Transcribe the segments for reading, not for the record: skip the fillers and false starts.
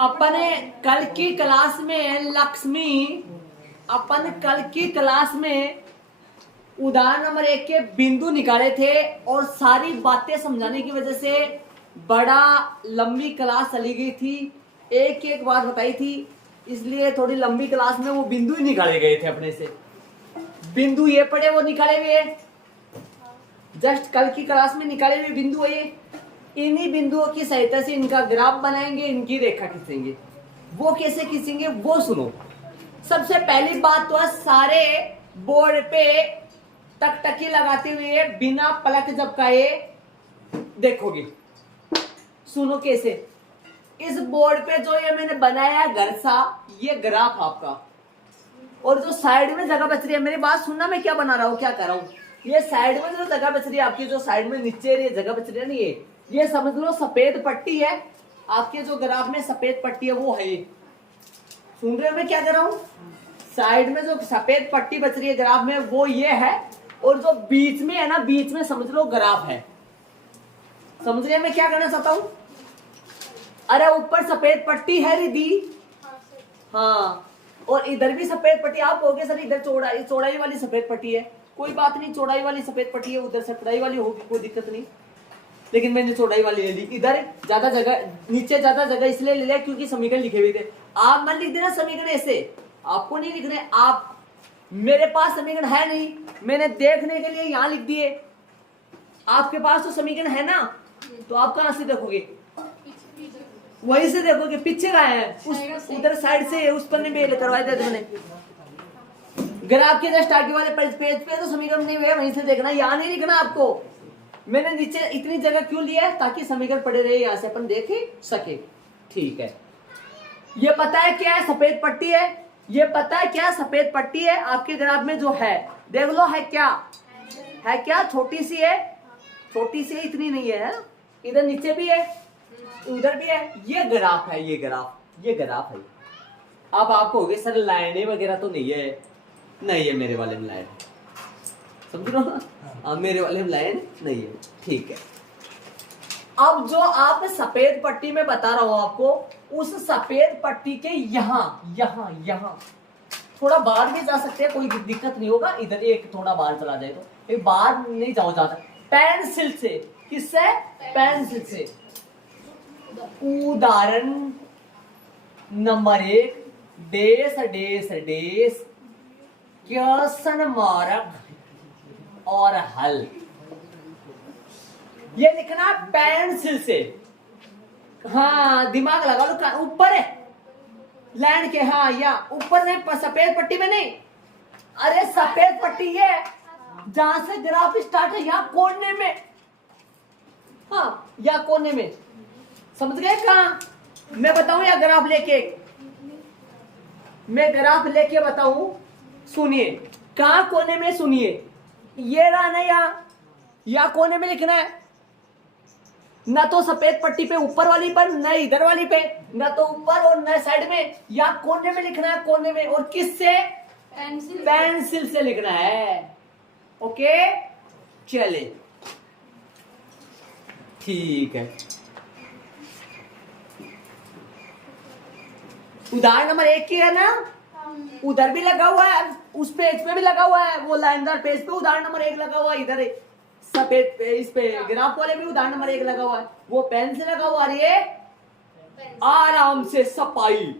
अपने कल की क्लास में कल की क्लास में उदाहरण नंबर 1 के बिंदु निकाले थे और सारी बातें समझाने की वजह से बड़ा लंबी क्लास चली गई थी, एक एक बात बताई थी, इसलिए थोड़ी लंबी क्लास में वो बिंदु ही निकाले गए थे अपने से। बिंदु ये पड़े वो निकाले हुए, जस्ट कल की क्लास में निकाले हुए बिंदु है ये। इन्हीं बिंदुओं की सहायता से इनका ग्राफ बनाएंगे, इनकी रेखा खींचेंगे। वो कैसे खींचेंगे वो सुनो। सबसे पहली बात तो है, सारे बोर्ड पे टकटकी लगाते हुए बिना पलक झपकाए देखोगे। सुनो कैसे। इस बोर्ड पे जो ये मैंने बनाया है घर सा, ये ग्राफ आपका, और जो साइड में जगह बच रही है, मेरी बात सुनना, मैं क्या बना रहा हूँ, क्या कर रहा हूँ। ये साइड में जो जगह बच रही है आपकी, जो साइड में नीचे ये जगह बच रही है ना, ये समझ लो सफेद पट्टी है आपके। जो ग्राफ में सफेद पट्टी है वो है ये। सुन रहे हो मैं क्या कर रहा हूँ। साइड में जो सफेद पट्टी बच रही है ग्राफ में वो ये है, और जो बीच में है ना, बीच में समझ लो ग्राफ है। समझ रहे मैं क्या करना चाहता हूँ। अरे ऊपर सफेद पट्टी है रिद्धि, हाँ, और इधर भी सफेद पट्टी। आप कहोगे सर इधर चौड़ाई वाली सफेद पट्टी है, कोई बात नहीं, चौड़ाई वाली सफेद पट्टी है, उधर चौड़ाई वाली होगी, कोई दिक्कत नहीं। लेकिन मैंने चौड़ाई वाली ले ली। इधर ज्यादा जगह, नीचे ज्यादा जगह इसलिए ले लिया क्योंकि समीकरण लिखे हुए थे। आप मत लिख देना समीकरण ऐसे, आपको नहीं लिखने। आप, मेरे पास समीकरण है नहीं, मैंने देखने के लिए यहां लिख दिए। आपके पास तो समीकरण है ना, तो आप कहां से देखोगे, वहीं से देखोगे। पीछे का है उधर साइड से, उस पर नहीं करवाए थे मैंने। ग्राफ के जस्ट आगे वाले पेज पे तो समीकरण नहीं हुए, वहीं से देखना, यहां नहीं लिखना आपको। मैंने नीचे इतनी जगह क्यों लिया है, ताकि समीकरण पड़े रहे, यहां से अपन देख सके। ठीक है, ये पता है क्या है, सफेद पट्टी है। ये पता है क्या सफेद पट्टी है आपके ग्राफ में जो है, देख लो है क्या, है क्या, छोटी सी है, छोटी सी, इतनी नहीं है। इधर नीचे भी है, उधर भी है। ये ग्राफ है, ये ग्राफ है। अब आपको होगे सर लाइनें वगैरह तो नहीं है, नहीं है मेरे वाले में लाइन, समझ लो ना। अब मेरे वाले में लाइन नहीं है, ठीक है। अब जो आप सफेद पट्टी में बता रहा हूं आपको, उस सफेद पट्टी के यहां थोड़ा बाहर भी जा सकते हैं, कोई दिक्कत नहीं होगा। इधर एक थोड़ा बाहर चला जाए तो, बाहर नहीं जाओ ज्यादा। पेंसिल से, किससे, पेंसिल से। उदाहरण नंबर 1, डेस डेस डेस, क्वेश्चन मार्क और हल। ये लिखना पेंसिल से, हाँ दिमाग लगा लो। ऊपर है लाइन के, हाँ, या ऊपर नहीं, सफेद पट्टी में नहीं। अरे सफेद पट्टी ये जहां से ग्राफ स्टार्ट है, या कोने में, हाँ, या कोने में, समझ गए कहा। मैं बताऊं या ग्राफ लेके, मैं ग्राफ लेके बताऊं, सुनिए। कहा कोने में, सुनिए, ये रहा ना, या कोने में लिखना है। ना तो सफेद पट्टी पे ऊपर वाली पर, न इधर वाली पे, ना तो ऊपर और न साइड में, या कोने में लिखना है, कोने में। और किससे, पेंसिल से लिखना है। ओके, चले, ठीक है। उदाहरण नंबर 1 की है ना, उधर भी लगा हुआ है, उस पेज पे भी लगा हुआ है, वो लाइनदार पेज पे उदाहरण नंबर 1 लगा हुआ है। इधर सफेद पे, इस पे ग्राफ वाले भी उदाहरण नंबर 1 लगा हुआ है, वो पेन से लगा हुआ है। आराम से सफाई,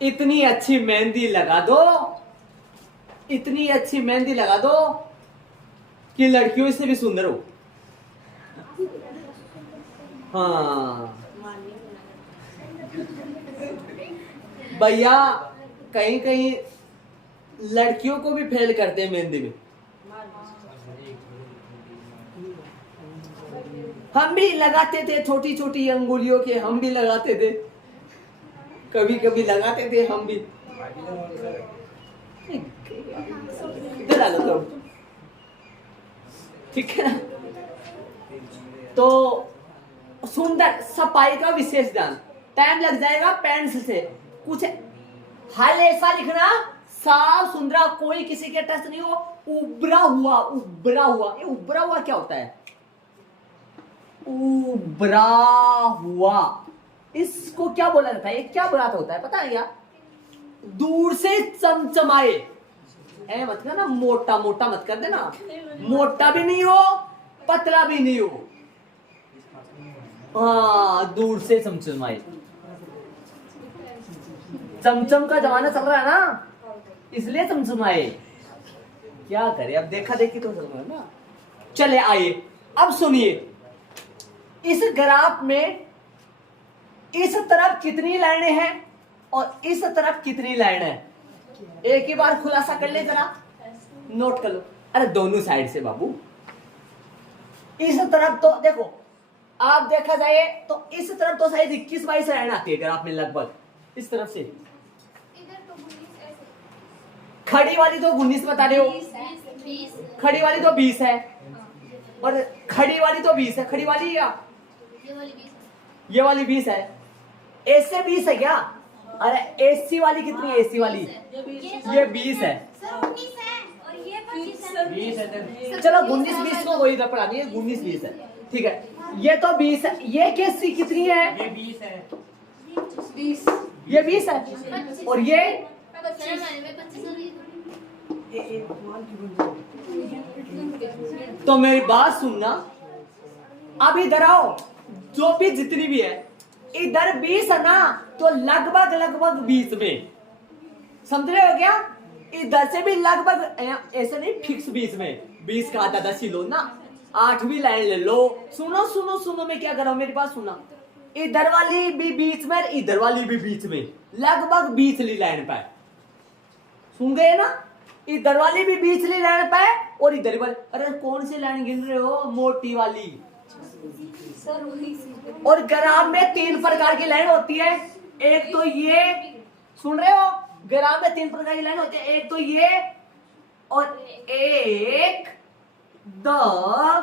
इतनी अच्छी मेहंदी लगा दो, इतनी अच्छी मेहंदी लगा दो कि लड़कियों से भी सुंदर हो। हाँ भैया, कहीं कहीं लड़कियों को भी फेल करते हैं मेहंदी में। हम भी लगाते थे, छोटी छोटी अंगुलियों के हम भी लगाते थे, कभी कभी लगाते थे हम भी। इधर आ लो, ठीक है ना। तो सुंदर, सफाई का विशेष ध्यान, टाइम लग जाएगा। पेंसिल से कुछ हल ऐसा लिखना, साफ सुंदरा, कोई किसी के टच नहीं हो। उभरा हुआ, उभरा हुआ, ये उभरा हुआ क्या होता है, उभरा हुआ, इसको क्या बोला जाता है, ये क्या बुलाता होता है पता है क्या? दूर से चमचमाए। ऐ मत करना, मोटा मोटा मत कर देना, मोटा भी नहीं हो पतला भी नहीं हो, हाँ दूर से चमचमाए। चमचम का जमाना चल रहा है ना, इसलिए चमचमाए। क्या करे, अब देखा देखी तो चल रहा है ना। चले आइए, अब सुनिए, इस ग्राफ में इस तरफ कितनी लाइनें हैं और इस तरफ कितनी लाइन है, एक ही बार खुलासा कर ले जरा, नोट कर लो। अरे दोनों साइड से बाबू, इस तरफ तो देखो, आप देखा जाए तो इस तरफ तो शायद 21-22 लाइन आती है ग्राफ में लगभग, इस तरफ से खड़ी वाली तो 19 बता रहे हो, खड़ी वाली तो 20 है, और खड़ी वाली तो 20 है, खड़ी वाली या ये वाली 20 है, ऐसे 20 है क्या? अरे एसी वाली कितनी है, एसी वाली ये 20 है, चलो 19-20 को वही पढ़ा दिए, 19-20 है, ठीक है। ये तो 20 है, ये कैसी कितनी है? ये 20 है, 20 ये 20 है, और ये तो मेरी बात सुनना, अब इधर आओ, जो भी जितनी भी है, इधर 20 है ना, तो लगभग लगभग 20 में, समझ रहे हो क्या? इधर से भी लगभग, ऐसे नहीं फिक्स 20 में, 20 का आधा 10 ही लो ना, 8वीं लाइन ले लो। सुनो सुनो सुनो, मैं क्या कर रहा हूं, मेरी बात सुना, इधर वाली भी बीच में, इधर वाली भी बीच में, लगभग 20वीं लाइन पे, सुन गए ना? इधर वाली भी 20वीं लाइन पे और इधर वाली, अरे कौन सी लाइन गिन रहे हो? मोटी वाली। और ग्राफ में 3 प्रकार की लाइन होती है, एक तो ये, सुन रहे हो? ग्राफ में 3 प्रकार की लाइन होती है, एक तो ये, और 1 2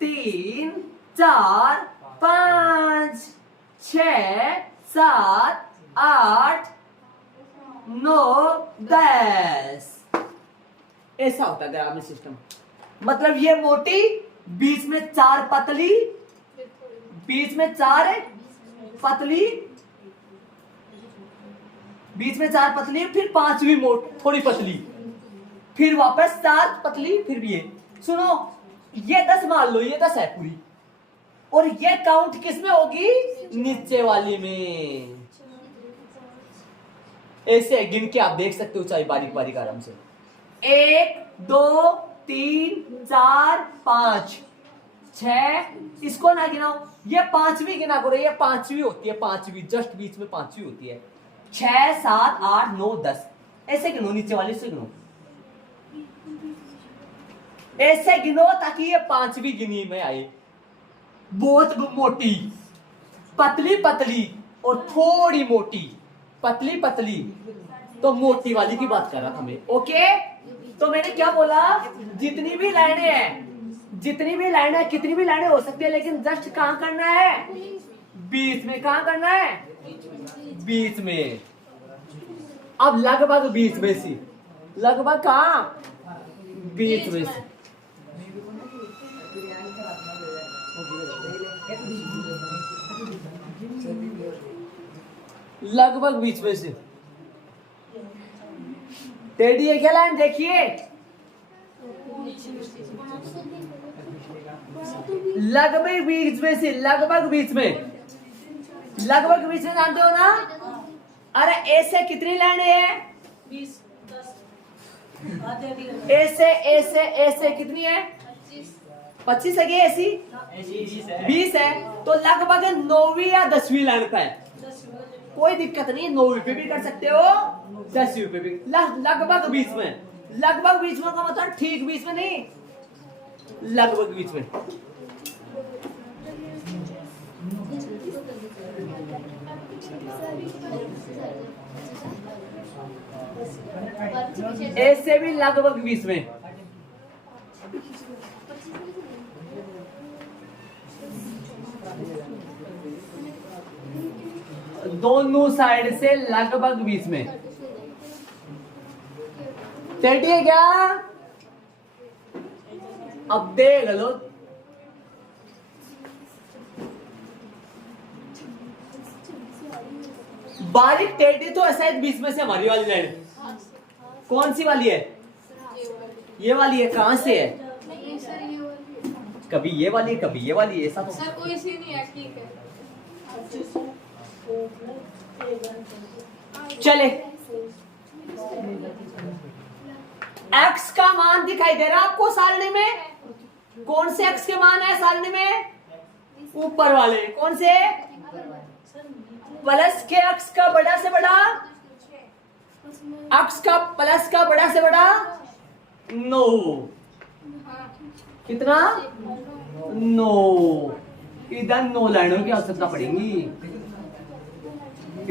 3 4 5 6 7 8 9 10, ऐसा होता है ग्राफ में सिस्टम। मतलब ये मोटी, बीच में 4 पतली, बीच में 4 पतली, बीच में 4 पतली, फिर 5वीं मोटी थोड़ी पतली, फिर वापस 4 पतली, फिर भी ये। सुनो, ये 10 मान लो, ये 10 है पूरी, और ये काउंट किस में होगी? नीचे वाली में। ऐसे गिन के आप देख सकते हो, चाहे बारीक बारीक आराम से, 1 2 3 4 5 6, इसको ना गिनाओ, ये 5वीं गिना करो, ये 5वीं होती है, 5वीं जस्ट बीच में 5वीं होती है, 6 7 8 9 10, ऐसे गिनो, नीचे वाले से गिनो, ऐसे गिनो ताकि ये 5वीं गिनी में आए। बहुत मोटी, पतली पतली और थोड़ी मोटी, पतली पतली, तो मोटी वाली की बात कर रहा था मैं, ओके? तो मैंने क्या बोला, जितनी भी लाइनें हैं, जितनी भी लाइनें, कितनी भी लाइनें हो सकती है, लेकिन जस्ट कहां करना है? बीच में। कहां करना है? बीच में। अब लगभग बीच में से, लगभग कहां? बीच में से, लगभग बीच में से। टेढ़ी है क्या लाइन? देखिए, लगभग बीच में से, लगभग बीच में, लगभग बीच में, जानते हो ना? अरे ऐसे कितनी लाइन है? 20 ऐसे ऐसे ऐसे कितनी है? 25 है क्या? ऐसी 20 है, तो लगभग 9वीं या 10वीं लाइन पे है, कोई दिक्कत नहीं, 9वीं पे भी कर सकते हो, 10वीं पे भी, लगभग बीच में। लगभग बीच में का मतलब ठीक बीच में नहीं, लगभग बीच में। ऐसे भी लगभग बीच में। दोनों साइड से लगभग बीच में। 30 है क्या? अब देख लो, बारीक टेढ़ी तो ऐसा है बीच में से हमारी वाली लाइन कौन सी वाली है? ये वाली है। कहां से है? नहीं सर ये वाली कभी ये वाली है कभी ये वाली है, ऐसा तो सर कोई सी नहीं है ठीक है चले। x का मान दिखाई दे रहा है आपको सारणी में? कौन से x के मान है सारणी में? ऊपर वाले। कौन से? प्लस के x का बड़ा से बड़ा, x का प्लस का बड़ा से बड़ा 9। कितना? 9। इधर 9 लाइनों की आवश्यकता पड़ेगी,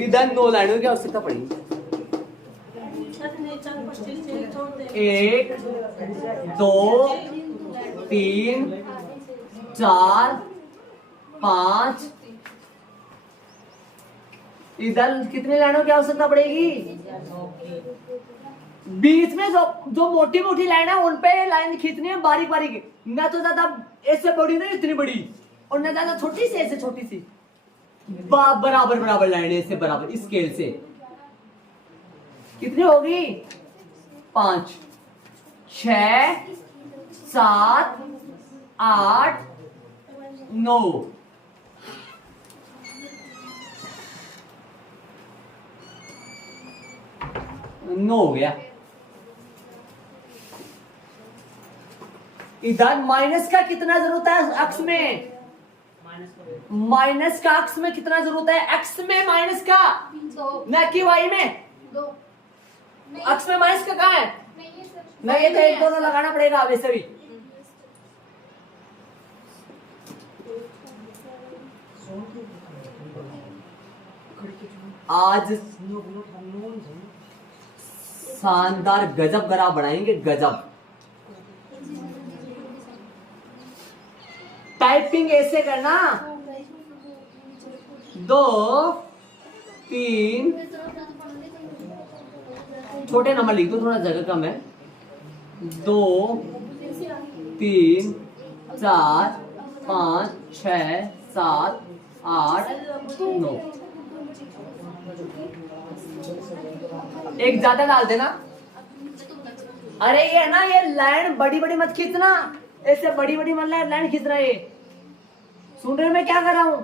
इधर 9 लाइनों की आवश्यकता पड़ेगी। 1 2 3 4 5। इधर कितने लाइनों की आवश्यकता पड़ेगी? बीच में जो मोटी मोटी लाइन है उन पे लाइन खींचनी है बारीक बारीक, ना तो ज्यादा ऐसे बड़ी नहीं इतनी बड़ी और ना ज्यादा छोटी सी ऐसे छोटी सी, बराबर बराबर लाइन ऐसे बराबर स्केल से। कितनी होगी? 5 6 7 8 9। हो गया। इधर माइनस का कितना जरूरत है अक्ष में? माइनस का अक्ष में कितना जरूरत है? एक्स में माइनस का, न कि वाई में। अक्ष में माइनस का कहाँ है? नहीं तो एक दोनों लगाना पड़ेगा वैसे भी। आज शानदार गजब ग्राफ बनाएंगे, गजब। टाइपिंग ऐसे करना 2 3, छोटे नंबर लिख दो थोड़ा जगह कम है। 2 3 4 5 6 7 8 9। एक ज्यादा डाल देना। अरे ये ना ये लाइन बड़ी बड़ी मत खींचना, ऐसे बड़ी बड़ी मत लाइन खींच रहा है। सुन रहे मैं क्या कर रहा हूँ?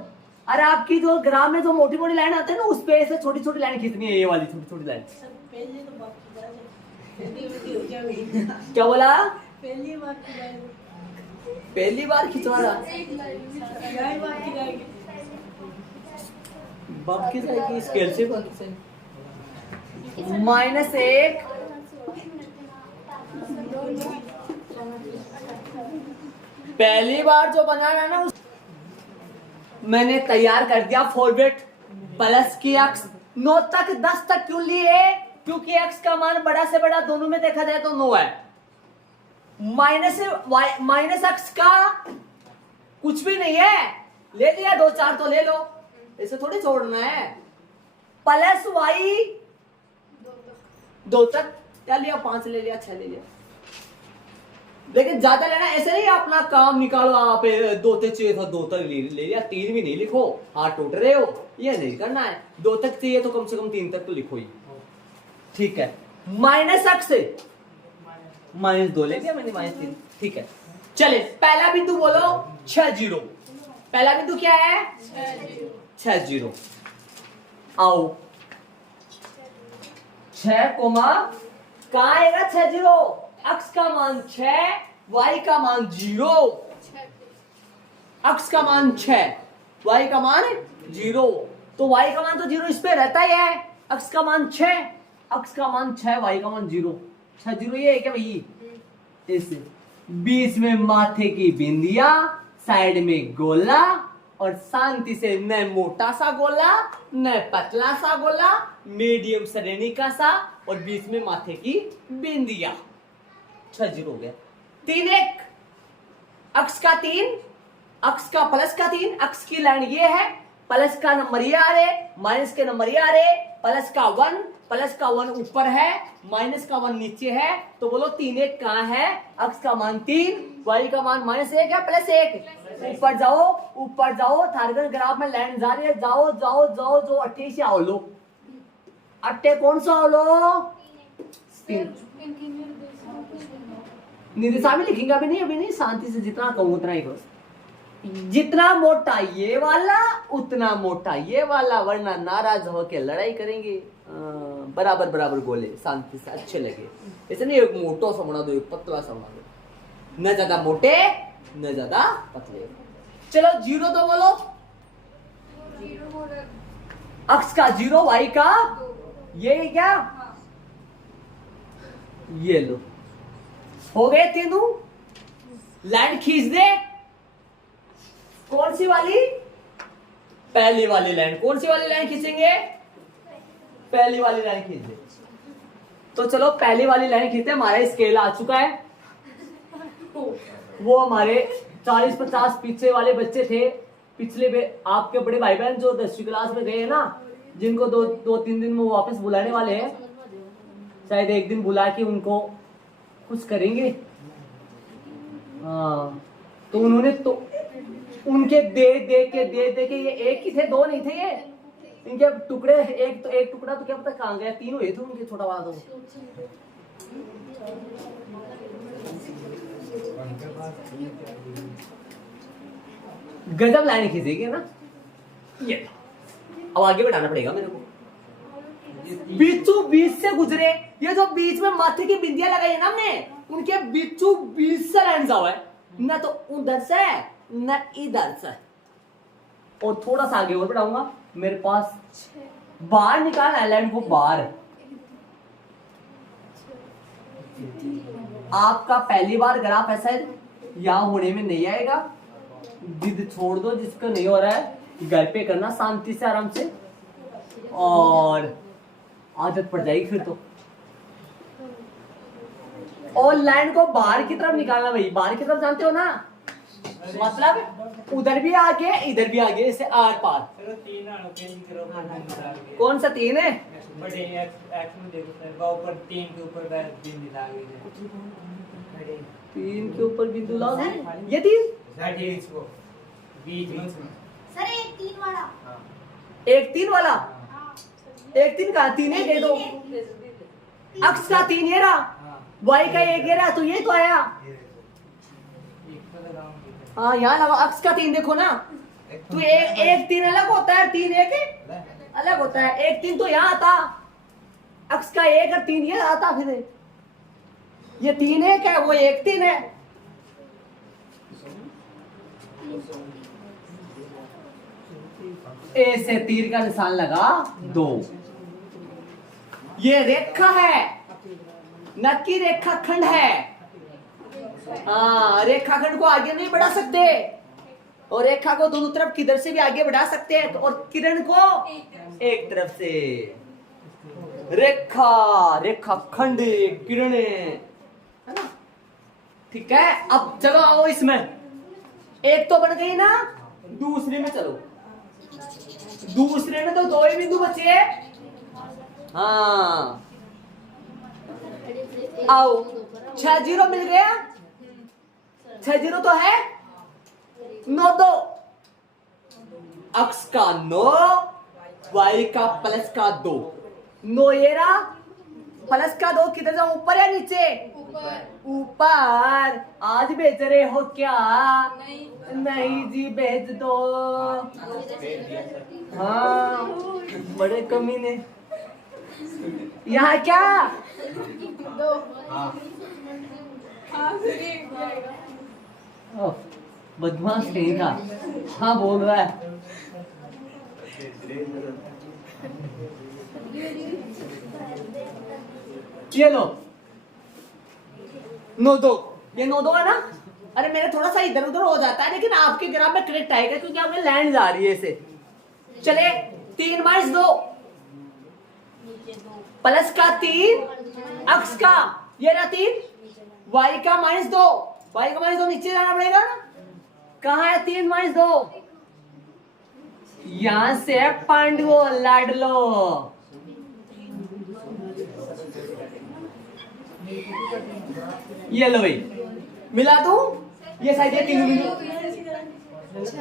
अरे आपकी जो ग्राफ में जो मोटी मोटी लाइन आती है ना उस पे ऐसे छोटी छोटी लाइन खींचनी है, ये वाली छोटी छोटी लाइन। क्या बोला? पहली बार खिंचवा रहा बाकी जाएगी स्केल से -1 पहली बार जो बना रहा ना मैंने तैयार कर दिया फॉरवर्ड। प्लस की अक्स 9 तक 10 तक क्यों लिए? क्योंकि एक्स का मान बड़ा से बड़ा दोनों में देखा जाए तो 9 है। माइनस एक्स का कुछ भी नहीं है, ले लिया 2 4 तो ले लो, ऐसे थोड़ी छोड़ना है। प्लस वाई 2 तक क्या लिया? 5 ले लिया, 6 ले लिया, लेकिन ज्यादा लेना ऐसे नहीं अपना काम निकालो। आप 2 तक चाहिए था 2 तक ले लिया, 3 भी नहीं लिखो, हाथ टूट रहे हो, ये नहीं करना है। 2 तक चाहिए तो कम से कम 3 तक तो लिखो ही, ठीक है। माइनस एक्स से -2 ले लिया मैंने, -3, ठीक है। चले पहला बिंदु बोलो 6 0। पहला बिंदु क्या है? 6 0। आओ 6 कोमा कहां आएगा? 6 0। x का मान 6, y का मान 0। x का मान 6, y का मान 0, तो y का मान तो 0 इस पे रहता ही है। x का मान 6, x का मान 6, y का मान 0। 6 0 ये है क्या भाई? ऐसे बीच में माथे की बिंदिया, साइड में गोला, और शांति से न मोटा सा गोला न पतला सा गोला, मीडियम श्रेणी का सा, और बीच में माथे की बिंदिया। 6 0 हो गया। 3 1 अक्ष का 3, अक्ष का प्लस का 3, अक्ष की लाइन ये है, प्लस का नंबर ये आ रहे, माइनस के नंबर ये आ रहे, प्लस का 1 ऊपर है, माइनस का 1 नीचे है, तो बोलो 3 1 कहां है? अक्ष का मान 3, वाई का मान -1 है, +1। ऊपर जाओ थारगन ग्राफ में लाइन जा रही है, जाओ जो 28 आओ लो, अट्टे कौन सा होलो? तीन। निर्देशा में लिखेंगे अभी नहीं, शांति से जितना कहूँ उतना ही करो। जितना मोटा ये वाला उतना मोटा ये वाला, वरना नाराज होके लड़ाई करेंगे। बराबर बराबर गोले, शांति से अच्छे लगे। ऐसे नहीं एक मोटा सा बना दो, एक पतला सा बना दो, न ज्यादा मोटे न ज्यादा पतले। चलो 0 2 बोलो। अक्ष का 0, वाई का ये क्या? ये लो, हो गए तीनों। लाइन खींच दे। कौन सी वाली? पहली वाली लाइन। कौन सी वाली लाइन खींचेंगे? पहली वाली लाइन खींच दे। तो चलो पहली वाली लाइन खींचते। हमारा स्केल आ चुका है। वो हमारे 40-50 पीछे वाले बच्चे थे, पिछले आपके बड़े भाई बहन जो 10वीं क्लास में गए हैं ना, जिनको 2-3 दिन में वापस बुलाने वाले हैं। शायद एक दिन बुला के उनको कुछ करेंगे। हाँ, तो उन्होंने तो उनके दे के ये एक ही थे, 2 नहीं थे ये। इनके टुकड़े एक टुकड़ा तो क्या पता कहाँ गया। 3 हुए थे उनके, छोटा वाला तो। गजब लाइन खींचेगी ना ये। अब आगे बढ़ाना पड़ेगा मेरे को। बीचों बीच से गुजरे। ये जो बीच में माथे की बिंदियां लगाई है ना हमने, उनके बीचों बीच से लाइन जाओ है ना, तो उधर से न इधर से। और थोड़ा सा आगे और बढ़ाऊंगा। मेरे पास बाहर निकालना है लाइन को, बाहर। आपका पहली बार ग्राफ ऐसा है, यहां होने में नहीं आएगा। जिद छोड़ दो, जिसका नहीं हो रहा है घर पे करना शांति से, आराम से, और आदत पड़ जाएगी फिर तो। और लाइन को बाहर की तरफ निकालना भाई। बाहर की तरफ जानते हो ना, मतलब उधर भी आगे इधर भी आगे, इसे आर पार। कौन सा 3 है? ऊपर 3 के ऊपर बिंदु लागे। 3 के ऊपर बिंदु लागे। ये 3 बीच में सर एक 3 वाला। एक 3 वाला। एक 3 का 3 है, कह दो। अक्ष का 3 ये रहा, वाई का 1 ये रहा, तो ये तो आया। हाँ यहाँ लगा। अक्ष का 3 देखो ना, तो एक 3 अलग होता है, 3 1 अलग होता है। 1 3 तो यहाँ आता, अक्ष का 1 और 3 ये आता। फिर ये 3 1 है, वो 1 3 है। ए से तीर का निशान लगा 2। ये रेखा है, न कि रेखाखंड है। हाँ, रेखाखंड को आगे नहीं बढ़ा सकते, और रेखा को दोनों तरफ किधर से भी आगे बढ़ा सकते हैं, और किरण को एक तरफ से। रेखा, रेखाखंड, किरण, है ना? ठीक है। अब चलो आओ इसमें। एक तो बन गई ना, दूसरे में चलो। दूसरे में तो 2 ही बिंदु बचे हैं। हाँ, आओ 6 0 मिल गया। 6 0 तो है। 9 2, अक्ष का 9, वाई का प्लस का 2। 9 ये रहा, प्लस का 2 किधर जाओ, ऊपर या नीचे? ऊपर। आज भेज रहे हो क्या? नहीं जी, भेज दो। हाँ, बड़े कमीने। यहाँ क्या? 2। हाँ फिर एक जाएगा। बदमाश कहीं का। हाँ बोल रहा है। ये लो 9 2। ये 9 2 है ना? अरे मेरे थोड़ा सा इधर उधर हो जाता है, लेकिन आपके ग्राफ में करेक्ट आएगा क्योंकि आपने लाइन जा रही है इसे। चले 3 - 2, प्लस का 3, अक्ष का ये रहा 3, वाई का -2। वाई का -2 नीचे जाना पड़ेगा ना। कहाँ है 3 - 2? यहां से पांडवो लाडलो। ये लो भाई, मिला दूं? ये शायद ये 3 बिंदु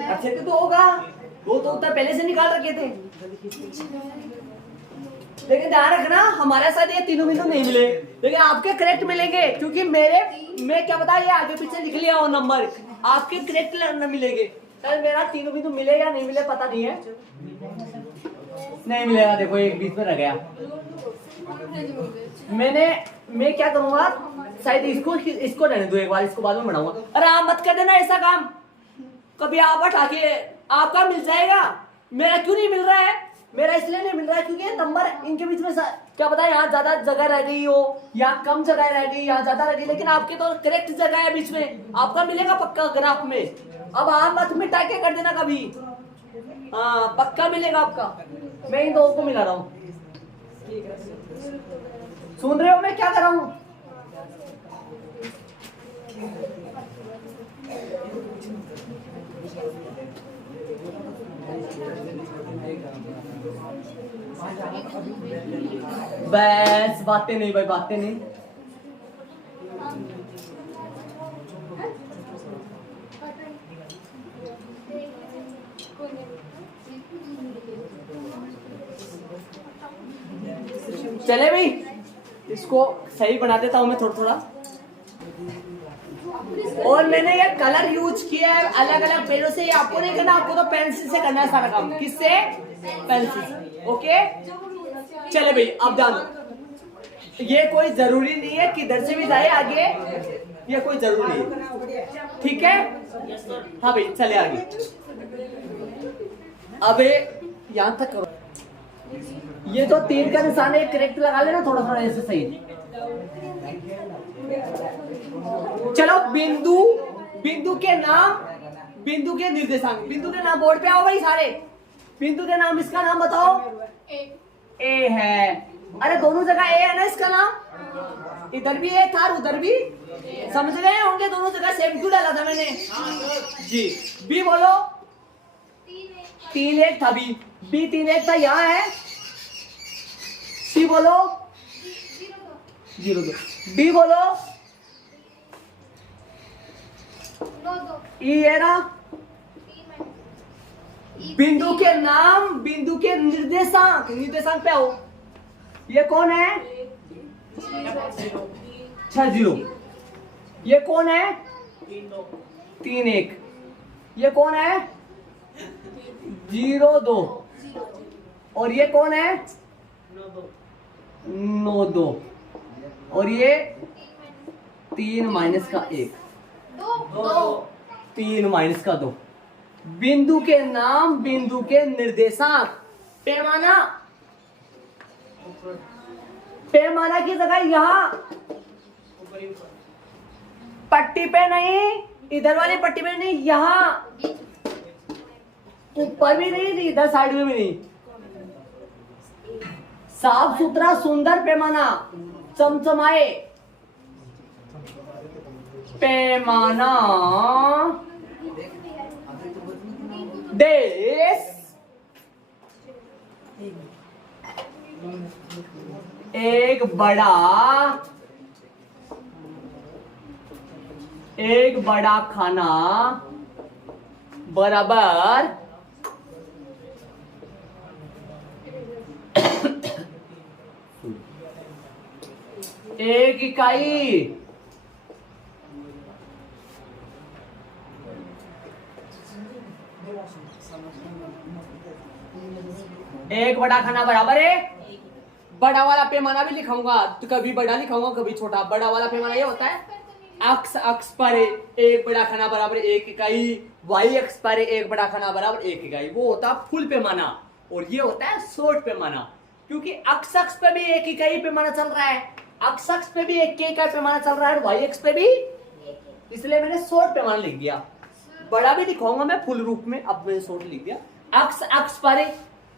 अच्छे तो होगा। वो तो उत्तर पहले से निकाल रखे थे। लेकिन ध्यान रखना हमारे साथ ये तीनों बिंदु नहीं मिले, लेकिन आपके करेक्ट मिलेंगे, क्योंकि मैं क्या पता ये आगे पीछे लिख लिया हो नंबर, आपके करेक्ट न मिलेंगे। सर मेरा तीनों बिंदु मिले या नहीं मिले पता नहीं है, नहीं मिलेगा। देखो एक बीच में रह गया। मैं क्या करूंगा, शायद इसको रहने दो एक बार, इसको बाद में बढ़ाऊंगा। अरे आप मत कर देना ऐसा काम, कभी आप हटा के आपका मिल जाएगा, मेरा क्यों नहीं मिल रहा है? मेरा इसलिए नहीं मिल रहा है क्योंकि नंबर इनके बीच में क्या पता यहाँ ज्यादा जगह रह गई हो या कम जगह रह गई, यहाँ ज्यादा रह गई, लेकिन आपके तो करेक्ट जगह है बीच में, आपका मिलेगा पक्का ग्राफ में। अब आप मत मिटा के कर देना कभी, हाँ पक्का मिलेगा आपका। मैं इन दो को मिला रहा हूँ, सुन रहे हो मैं क्या कर रहा हूँ? बस बातें नहीं भाई, बातें नहीं। चले भाई, इसको सही बना देता हूं मैं थोड़ा थोड़ा। और मैंने ये कलर यूज किया है अलग अलग पेनों से, ये आपको नहीं करना, आपको तो पेंसिल से करना है सारा काम। किससे? पेंसिल से। ओके चले भाई, अब जानो, ये कोई जरूरी नहीं है कि इधर से भी जाए आगे, ये कोई जरूरी नहीं, ठीक है? हाँ भाई चले आगे। अब यहां तक करो, ये जो तीन का निशान है करेक्ट लगा लेना, थोड़ा थोड़ा ऐसे सही। चलो बिंदु के नाम, बिंदु के निर्देशांक, बिंदु के नाम बोर्ड पे आओ भाई सारे। बिंदु के नाम, इसका नाम बताओ। ए है, अरे दोनों जगह ए है ना इसका नाम, इधर भी ए था और उधर भी, समझ गए होंगे दोनों जगह सेम क्यों डाला था मैंने जी। बी बोलो, 3 1 था बी 3 1 था, यहाँ है। सी बोलो 0 2, डी बोलो ई है ना। बिंदु के नाम, बिंदु के निर्देशांक, निर्देशांक पे आओ। ये कौन है? 6 0। ये कौन है? 3 1। ये कौन है? 0 2। और ये कौन है? 9 2। और ये 3 माइनस का 1, 3 माइनस का 2। बिंदु के नाम, बिंदु के निर्देशांक। पैमाना, पैमाना की जगह यहां पट्टी पे नहीं, इधर वाली पट्टी पे नहीं, यहां ऊपर भी नहीं, इधर साइड में भी नहीं। साफ सुथरा सुंदर पैमाना, चमचमाए पैमाना। देश एक बड़ा खाना बराबर एक इकाई। एक बड़ा खाना बराबर है, बड़ा वाला पैमाना भी लिखाऊंगा, तो कभी बड़ा लिखाऊंगा कभी छोटा। बड़ा वाला पैमाना ये होता है अक्ष पर एक बड़ा खाना बराबर 1 इकाई, वाई अक्ष पर एक बड़ा खाना बराबर 1 इकाई, वो होता है फुल पैमाना। और ये होता है शॉर्ट पैमाना, क्योंकि अक्ष पे भी 1 इकाई पैमाना चल रहा है, अक्ष पे भी 1 इकाई पैमाना चल रहा है, और वाई अक्ष पे भी, इसलिए मैंने शॉर्ट पैमाना लिख दिया। बड़ा भी लिखाऊंगा मैं फुल रूप में, अब मैंने शॉर्ट लिख दिया। अक्ष पर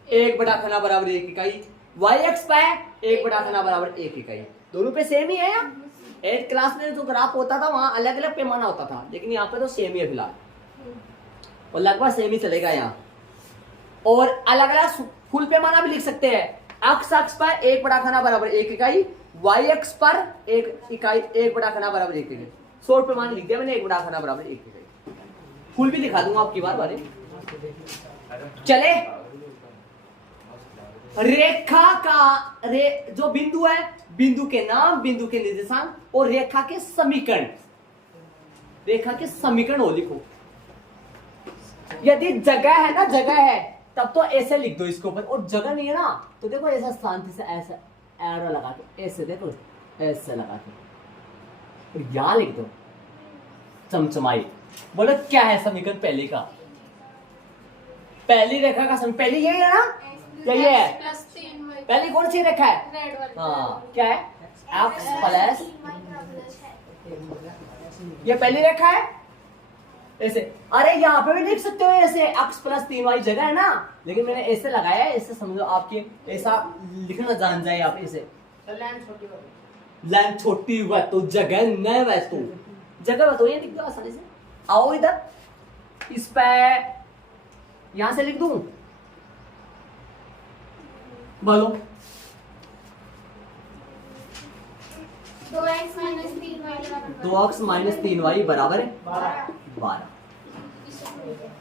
एक बड़ा खाना बराबर 1 इकाई, वाई अक्ष पर एक बड़ा खाना बराबर 1 इकाई, दोनों पे सेम ही है। 8th क्लास में जो ग्राफ होता था वहां अलग अलग पैमाना होता था, लेकिन यहाँ पे तो सेम ही है फिलहाल, और लगभग सेम ही चलेगा यहाँ। और अलग अलग फुल पैमाना भी लिख सकते हैं। अक्ष पर एक बड़ा खाना बराबर 1 इकाई, वाई अक्ष पर एक बड़ा खाना बराबर 1 इकाई। शॉर्ट पैमाना लिख दिया मैंने, एक बड़ा खाना बराबर 1 इकाई। फुल भी लिखा दूंगा आपकी बार बारे। चले रेखा का जो बिंदु है, बिंदु के नाम, बिंदु के निर्देशांक और रेखा के समीकरण, रेखा के समीकरण हो लिखो। यदि जगह है ना, जगह है तब तो ऐसे लिख दो इसके ऊपर, और जगह नहीं है ना तो देखो ऐसा शांति से ऐसा एरो लगा के ऐसे देखो, ऐसे लगा के और यहां लिख दो चमचमाई। बोलो क्या है समीकरण पहले का, पहली रेखा का समीकरण पहली यही है ना, यही है पहली कौन सी रेखा है? रेड वाली। हाँ क्या है? x प्लस, ये पहली रेखा है ऐसे। अरे यहाँ पे भी लिख सकते हो ऐसे, x प्लस 3y जगह है ना, लेकिन मैंने ऐसे लगाया है, इससे समझो आपके ऐसा लिखना जान जाए आप ऐसे। लाइन छोटी हुआ तो जगह न वै तो जगह वै तो ये लिख दो आसानी से। आओ इधर, इस पे यहां से लिख दूं, बोलो 2x minus 3y 2x minus 3y बराबर है 12।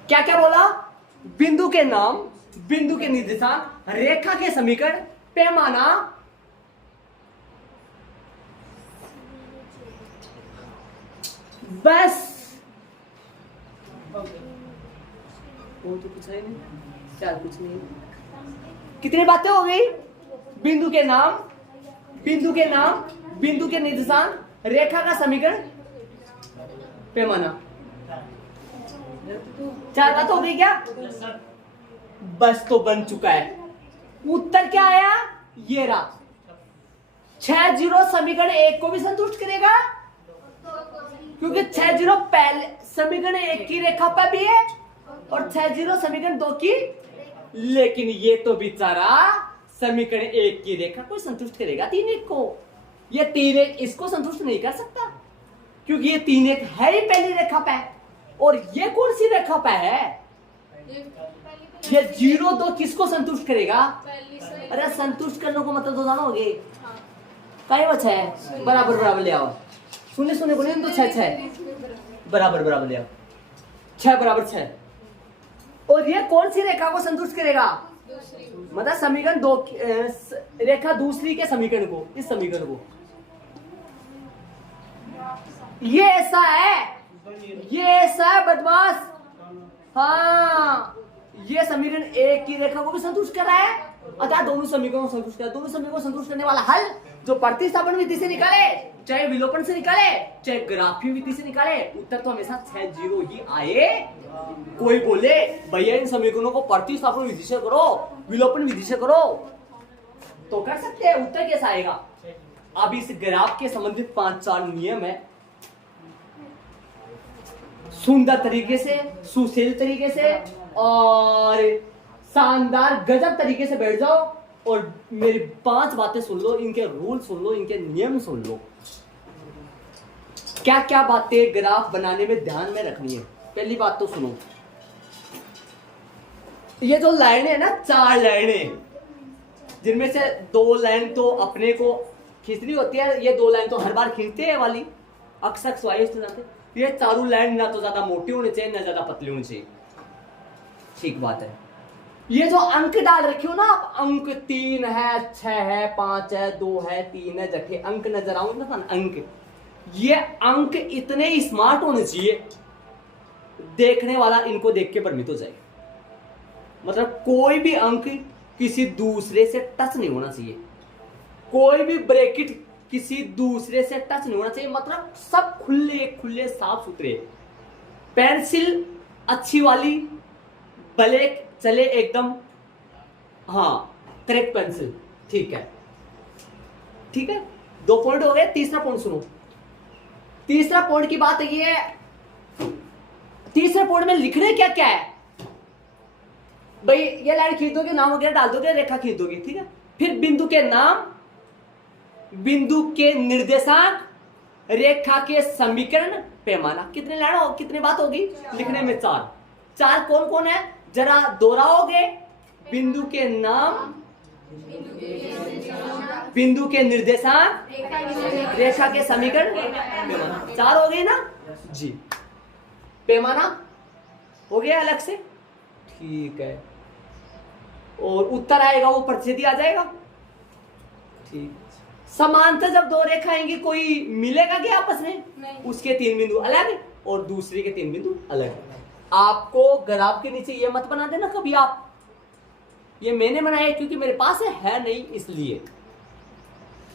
क्या क्या बोला? बिंदु के नाम, बिंदु के निर्देशांक, रेखा के समीकरण, पैमाना, बस। वो तो कुछ है नहीं, क्या कुछ नहीं। कितनी बातें हो गई? बिंदु के नाम, बिंदु के नाम, बिंदु के निर्देशांक, रेखा का समीकरण, पैमाना। 4 बात हो गई क्या? बस तो बन चुका है। उत्तर क्या आया? ये रहा 60 समीकरण 1 को भी संतुष्ट करेगा, क्योंकि 60 पहले समीकरण 1 की रेखा पर भी है और 60 समीकरण 2 की। लेकिन ये तो बेचारा समीकरण 1 की रेखा को संतुष्ट करेगा 3-1 को, ये 3-1 इसको संतुष्ट नहीं कर सकता, क्योंकि ये 3-1 है ही पहली रेखा पे, और ये कौन सी रेखा पे है? ये 0-2 किसको संतुष्ट करेगा? अरे संतुष्ट करने को मतलब तो जाना होगी, कहीं बचा है बराबर बराबर ले आओ, सुने सुने बोले तो 6 बराबर बराबर ले आओ, 6 बराबर 6। और ये कौन सी रेखा को संतुष्ट करेगा? मतलब समीकरण 2 रेखा दूसरी के समीकरण को, इस समीकरण को। ये ऐसा है, ये ऐसा है बदमाश। हाँ, ये समीकरण 1 की रेखा को भी संतुष्ट कर रहा है, अतः दोनों समीकरणों को संतुष्ट कर, दोनों समीकरणों को संतुष्ट करने वाला हल जो प्रतिस्थापन विधि से निकाले, चाहे विलोपन से निकाले, चाहे ग्राफीय विधि से निकाले, उत्तर तो हमेशा 60 ही आए। कोई बोले भैया इन समीकरणों को प्रतिस्थापन विधि से करो, विलोपन विधि से करो, तो कर सकते हैं, उत्तर कैसा आएगा? अब इस ग्राफ के संबंधित 5-4 नियम है, सुंदर तरीके से, सुशील तरीके से और शानदार गजब तरीके से बैठ जाओ और मेरी 5 बातें सुन लो, इनके रूल सुन लो, इनके नियम सुन लो, क्या क्या बातें ग्राफ बनाने में ध्यान में रखनी है। पहली बात तो सुनो, ये जो लाइन है ना, 4 लाइनें, जिनमें से 2 लाइन तो अपने को खींचनी होती है, ये 2 लाइन तो हर बार खींचते हैं वाली, अक्सर स्वाइस जाते। ये चारों लाइन ना तो ज्यादा मोटी होनी चाहिए ना ज्यादा पतली होनी चाहिए, ठीक बात है। ये जो अंक डाल रखे हो ना आप, अंक 3 है, 6 है, 5 है, 2 है, 3 है, जठे अंक नजर आऊं ना अंक, ये अंक इतने स्मार्ट होने चाहिए, देखने वाला इनको देख के भ्रमित हो जाए। मतलब कोई भी अंक किसी दूसरे से टच नहीं होना चाहिए, कोई भी ब्रैकेट किसी दूसरे से टच नहीं होना चाहिए, मतलब सब खुले खुले साफ सुथरे। पेंसिल अच्छी वाली, ब्लैक चले एकदम, हाँ करेक्ट पेंसिल, ठीक है ठीक है। 2 पॉइंट हो गए। तीसरा पॉइंट सुनो, तीसरा पॉइंट की बात ये है, तीसरे पॉइंट में लिखने क्या क्या है भाई, ये लाइन खींच दोगे, नाम वगैरह डाल दोगे, रेखा खींच दोगे, ठीक है। फिर बिंदु के नाम, बिंदु के निर्देशांक, रेखा के समीकरण, पैमाना। कितने लाइन हो, कितनी बात होगी लिखने में? 4 कौन कौन है जरा दोहराओगे? बिंदु के नाम, बिंदु के निर्देशांक, रेखा के समीकरण, पैमाना। 4 हो गए ना जी। पैमाना हो गया अलग से, ठीक है। और उत्तर आएगा वो प्रतिशत आ जाएगा। ठीक, समांतर जब दो रेखा आएंगी कोई मिलेगा क्या आपस में? नहीं। उसके 3 बिंदु अलग और दूसरे के 3 बिंदु अलग। आपको ग्राफ के नीचे ये मत बना देना कभी आप, ये मैंने बनाया क्योंकि मेरे पास है नहीं इसलिए,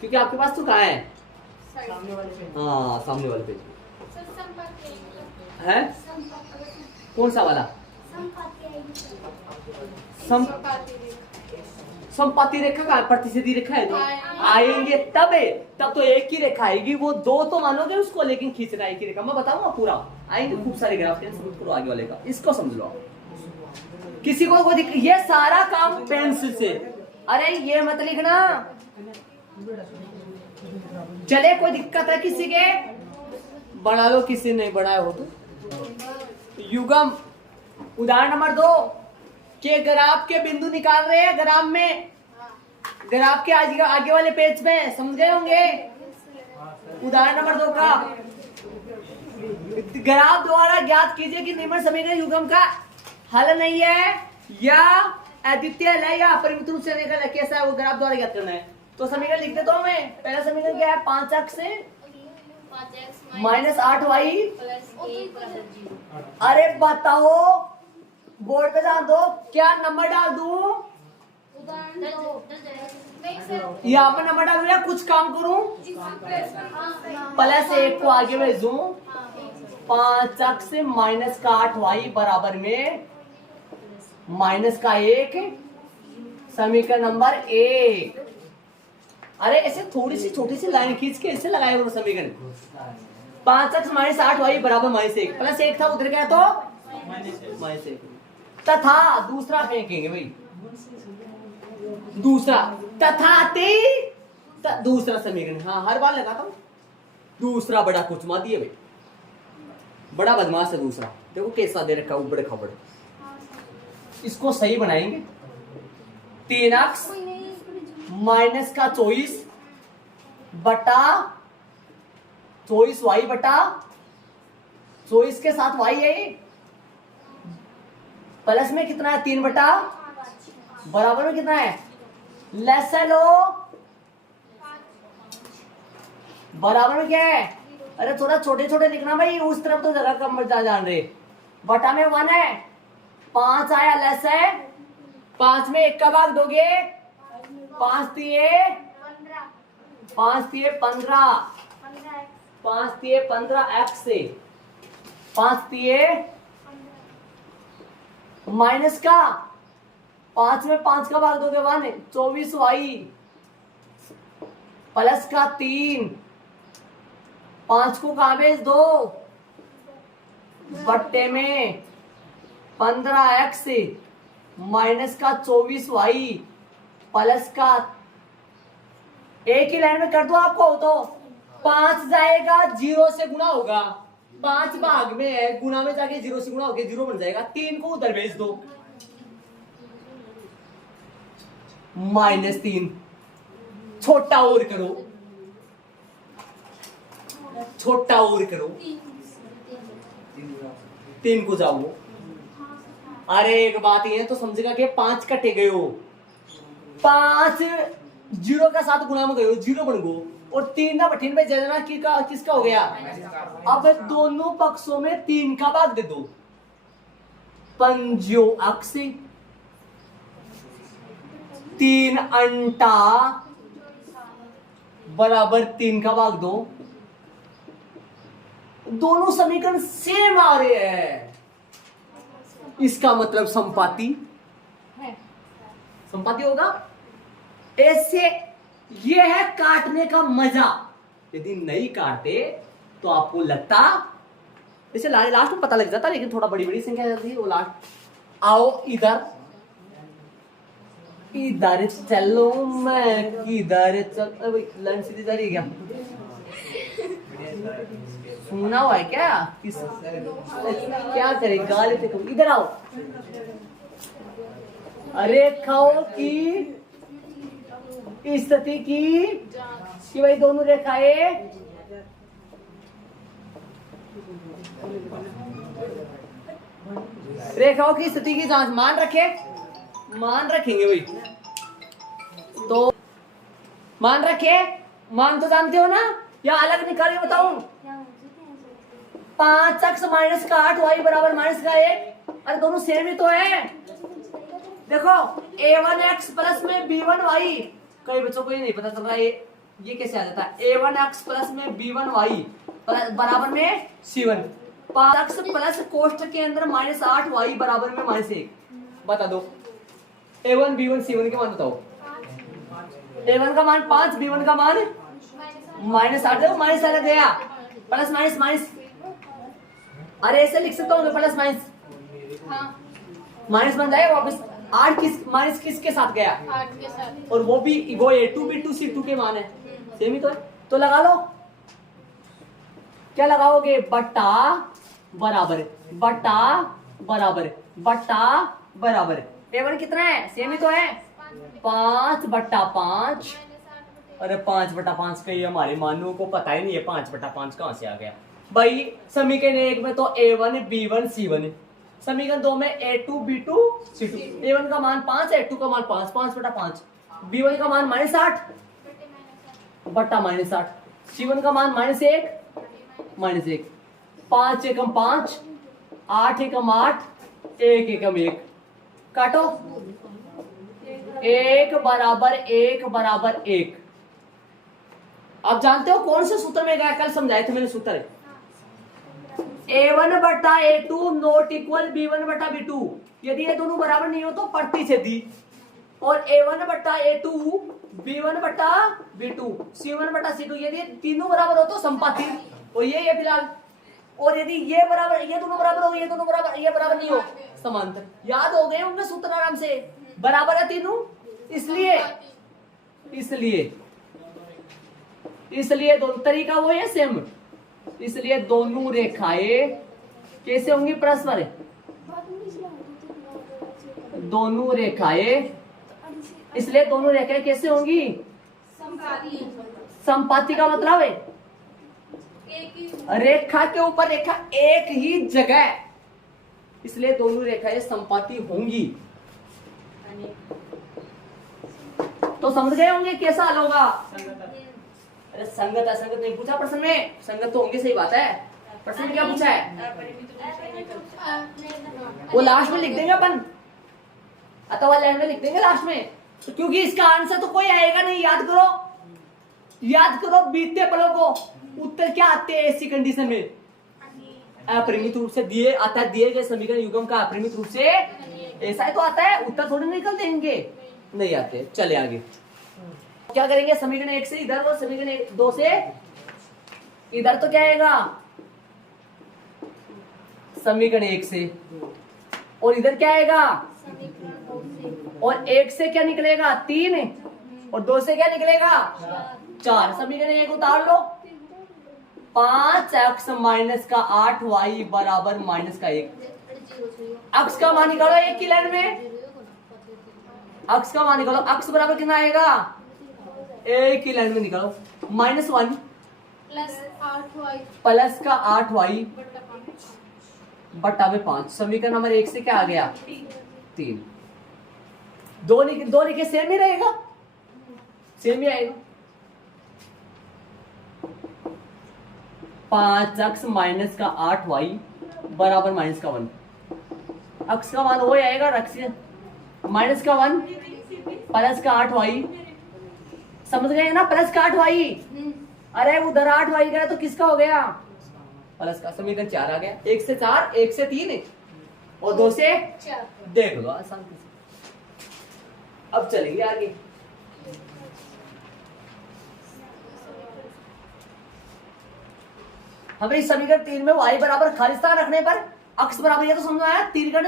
क्योंकि आपके पास तो कहाँ है? सामने वाले पे हाँ सामने वाले पेज सर संपत्ति आएगी। है। संपत्ति कौन सा वाला? आएगी। संपत्ति रेखा का प्रतिशत रेखा है जो आएंगे। आएंगे तब है, तब तो एक ही रेखा आएगी, वो दो तो मानोगे उसको, लेकिन खींचना एक ही रेखा। मैं बताऊंगा पूरा, आएंगे खूब सारे ग्राफ, टेंशन करो आगे वाले का, इसको समझ लो। किसी को कोई ये सारा काम पेंसिल से, अरे ये मत लिखना, चले कोई दिक्कत है किसी के? बना लो, किसी ने बनाया हो तो। युगम उदाहरण नंबर 2 के ग्राफ के बिंदु निकाल रहे हैं, ग्राफ में, ग्राफ के आगे वाले पेज में, समझ गए होंगे। उदाहरण नंबर 2 का ग्राफ द्वारा ज्ञात कीजिए कि निम्न समीकरण युगम का हल नहीं है या अद्वितीय है या अपरिमित रूप से निकल कैसा है, वो ग्राफ द्वारा ज्ञात करना है। तो समीकरण लिख देता हूं मैं। पहला समीकरण क्या है? 5x से -8y। अरे बताओ, बोर्ड पे डाल दो, क्या नंबर डाल दूं? यहाँ पर नंबर डालू या कुछ काम करूं? +1 को आगे भेजूं। 5x से -8y बराबर में -1 समीकरण नंबर 1। अरे ऐसे थोड़ी सी छोटी सी लाइन खींच के ऐसे लगाए वो समीकरण। 5x -8y बराबर -1, +1 था उधर गया तो -1 तथा दूसरा फेंकेंगे भाई, दूसरा तथा दूसरा समीकरण। हाँ हर बार लगाता हूं। दूसरा बड़ा कुछ मत दिए भाई, बड़ा बदमाश है दूसरा। देखो कैसा दे रखा उबड़ खाबड़, इसको सही बनाएंगे। 3x -24 बटा 24y बटा 24 के साथ y है, प्लस में कितना है? 3 बटा, बराबर में कितना है? लेस लो, बराबर में क्या है? अरे थोड़ा छोटे छोटे लिखना भाई, उस तरफ तो जगह कम जान रहे। बटा में 1 है, 5 आया, लेस है 5 में 1 का भाग दोगे, 5 दिए 15, 5 दिए 15x से 5 दिए माइनस का 5 में 5 का भाग दोगे 1, 24y प्लस का 3, 5 को कहां भेज दो? बट्टे में 15x माइनस का 24y प्लस का, एक ही लाइन में कर दो आपको तो 5 जाएगा 0 से गुना होगा, 5 भाग में है, गुना में जाके 0 से गुना होके 0 बन जाएगा। 3 को उधर भेज दो, -3। छोटा और करो, छोटा और करो, 3 को जाओ। अरे एक बात ये तो समझेगा कि 5 कटे गए हो, 5 0 का साथ गुना में गए हो, 0 बन गो, और 3 ना बठीन में जाना किसका हो गया? अब दोनों पक्षों में 3 का भाग दे दो, पंजो अक्ष 3 अंटा बराबर 3 का भाग दो। दोनों समीकरण सेम आ रहे हैं, इसका मतलब संपाती है, संपाती होगा। ऐसे ये है काटने का मजा। यदि नहीं काटते तो आपको लगता, इसे लास्ट में पता लग जाता, लेकिन थोड़ा बड़ी बड़ी संख्या जाती है वो लास्ट। आओ इधर, इधर चलो, मैं किधर चल, लाइन सीधी जा रही है क्या? सुना हुआ है क्या? क्या करे गाली पे कम। इधर आओ, अरे खाओ की स्थिति की कि भाई दोनों रेखाएं रेखाओं की स्थिति की जांच मान रखे। मान रखेंगे भाई, तो मान रखे, मान तो जानते हो ना, या अलग निकाल के बताऊं? 5x माइनस का 8y बराबर माइनस का 1। अरे दोनों सेम ही तो है। देखो a1x प्लस में b1y, कई बच्चों को ये नहीं पता चल रहा है ये कैसे आ जाता है। a1x प्लस में b1y बराबर में c1। 5x प्लस कोष्टक के अंदर माइनस 8y बराबर में माइनस 1। बता दो a1 b1 c1 के मान बताओ। a1 का मान 5, b1 का मान माइनस 8। देखो माइनस आ गया, प्लस माइनस माइनस। अरे ऐसे लिख सकता हूँ प्लस माइनस, माइनस बन जाएगा वापस। 8 किस माइनस किसके साथ गया? 8 के साथ। और वो a2 b2 c2 के मान है, सेम ही तो है। तो लगा लो, क्या लगाओगे? बट्टा बराबर, बट्टा बराबर, बट्टा बराबर। a1 कितना है? सेम ही तो है, 5/5। अरे 5/5 का ये हमारे मानू को पता ही नहीं है 5/5 कहां से आ गया भाई। समीकरण 1 में तो a1 b1 c1, समीकरण 2 में a2 b2 c2। a1 का मान 5 है, a2 का मान 5, 5/5। b1 का मान -8 बट्टा -8, c1 का मान -1 -1। 5 एकम 5, 8 एकम 8, 1 एकम 1। काटो, 1 बराबर 1 बराबर 1। आप जानते हो कौन से सूत्र में गया? कल समझाए थे मैंने सूत्र। a1 बटा a2 नॉट इक्वल b1 बटा b2। यदि ये दोनों बराबर नहीं हो तो प्रतिच्छेदी। और a1 बटा a2 b1 बटा b2 c1 बटा c2, यदि तीनों बराबर हो तो संपाती। और ये फिलहाल, और यदि ये बराबर, ये दोनों बराबर हो, ये दोनों बराबर, ये बराबर नहीं हो, समांतर। याद हो गए होंगे सूत्र आराम से। बराबर है तीनों, इसलिए दोनों तरीका वो है सेम। इसलिए दोनों रेखाएं कैसे होंगी? परस्पर। दोनों रेखाएं, इसलिए दोनों रेखाएं कैसे होंगी? संपाती का मतलब है रेखा के ऊपर रेखा एक ही जगह, इसलिए दोनों रेखाएं संपाती होंगी। तो समझ गए होंगे कैसा हल होगा? अरे संगत असंगत नहीं पूछा प्रश्न में, संगत तो होंगे, सही बात है। प्रश्न में क्या पूछा है वो लास्ट में लिख देंगे अपन, अथवा लाइन में लिख देंगे लास्ट में। तो क्योंकि इसका आंसर तो कोई आएगा नहीं। याद करो बीतते पलों को। उत्तर क्या आते हैं ऐसी कंडीशन में? अपरिमित रूप से दिए आता है, दिए गए समीकरण युग्म का अपरिमित रूप से ऐसा ही तो आता है। उत्तर थोड़ी निकल देंगे, नहीं आते। चले आगे क्या करेंगे? समीकरण 1 से इधर और समीकरण 2 से इधर। तो क्या आएगा? समीकरण 1 से, और इधर क्या आएगा? और 1 से क्या निकलेगा? 3, और 2 से क्या निकलेगा? 4। समीकरण 1 उतार लो, 5x माइनस का 8y बराबर माइनस का 1। अक्ष का मान निकालो एक की लाइन में, अक्ष का मान निकालो। अक्ष बराबर कितना आएगा? एक ही लाइन में निकालो। -1 प्लस का 8y बट्टा में 5। समीकरण नंबर 1 से क्या आ गया? 3। दो लिखे सेम ही रहेगा, सेम ही आएगा। 5x माइनस का 8y बराबर माइनस का 1। अक्ष का मान वो आएगा, रखिए माइनस का 1 प्लस का 8y। समझ गए ना? प्लस का 8y। अरे उधर 8y गया तो किसका हो गया? प्लस का। समीकरण 4 आ गया। 1 से 4, 1 से 3 और 2 से 4। देख लो आसान से। अब चलेंगे आगे। हमें समीकरण 3 में y बराबर खाली स्थान रखने पर अक्ष बराबर, ये तो समझ आया, तीर का